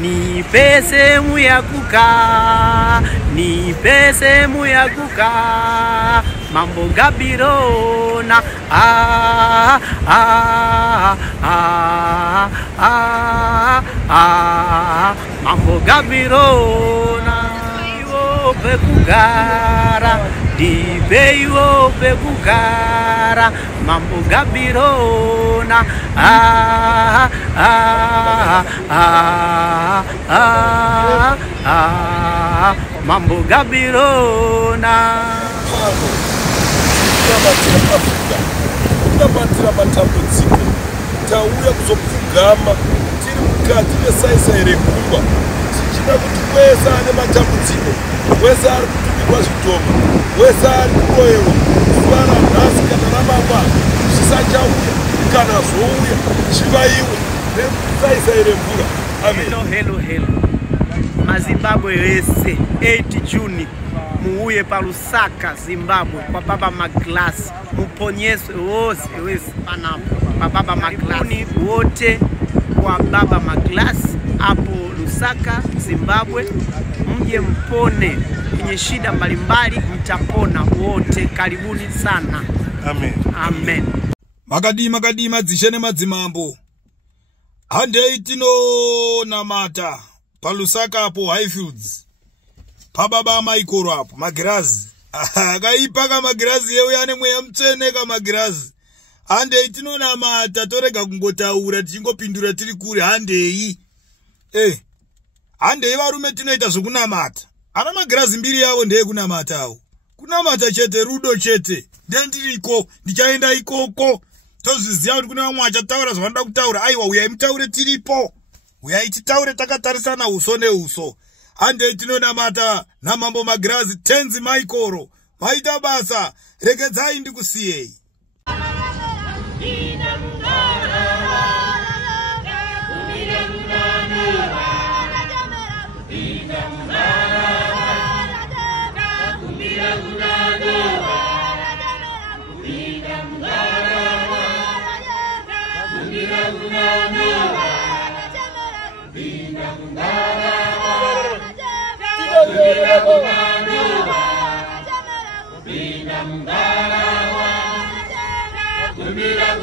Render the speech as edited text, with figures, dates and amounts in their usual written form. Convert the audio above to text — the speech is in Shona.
nipe sehemu ya kukaa, nipe sehemu ya kukaa. Mambo Gabirona, Mambo Gabirona, iwo pekugara, dipe iwo pekugara. Mambo Gabirona, Mambo Gabirona. Kunabatira matambudziko tauya kuzopfugama tiri mukati mesaisa regungwa tichida kuti wese ane matambudziko, wese ari kutumikwa zvitoma, wese ari kuroyewa zuva ranhasi kana ramangwana zvisachauya kana zvouya chivaiwe nesaisa remvura. Hello mazimbabwe wese 8 Juni muuye pa Lusaka Zimbabwe kwa Baba Maglas, muponyeswe wose panapo pa Baba Maglas wote kwa Baba Maglas hapo Lusaka Zimbabwe, mje mpone kwenye shida mbalimbali, mtapona wote. Karibuni sana. Amen. Makadi madzishene madzimambo handei tino namata pa Lusaka hapo Highfields pa Baba Michael hapo Magirazi akaipaka Magirazi yewe ane mweya mutsvene ka Magirazi. Handei tino namata torega kungotaura tichingopindura tiri kure. Handei handei varume tinoita zvokunamata. Ana Magirazi mbiri yavo ndeye kunamatawo, kunamata chete, rudo chete. Ndendiriko ndichaenda ikoko, tozviziva kuti kuna vamwe vachataura zvavanoda kutaura. Aiwa, uyai mutaure tiripo, uyai titaure takatarisana uso neuso. Handei tinonamata naMambo Magirazi, Tenzi Michael, maita basa, regedzai ndikusiyei. Kumira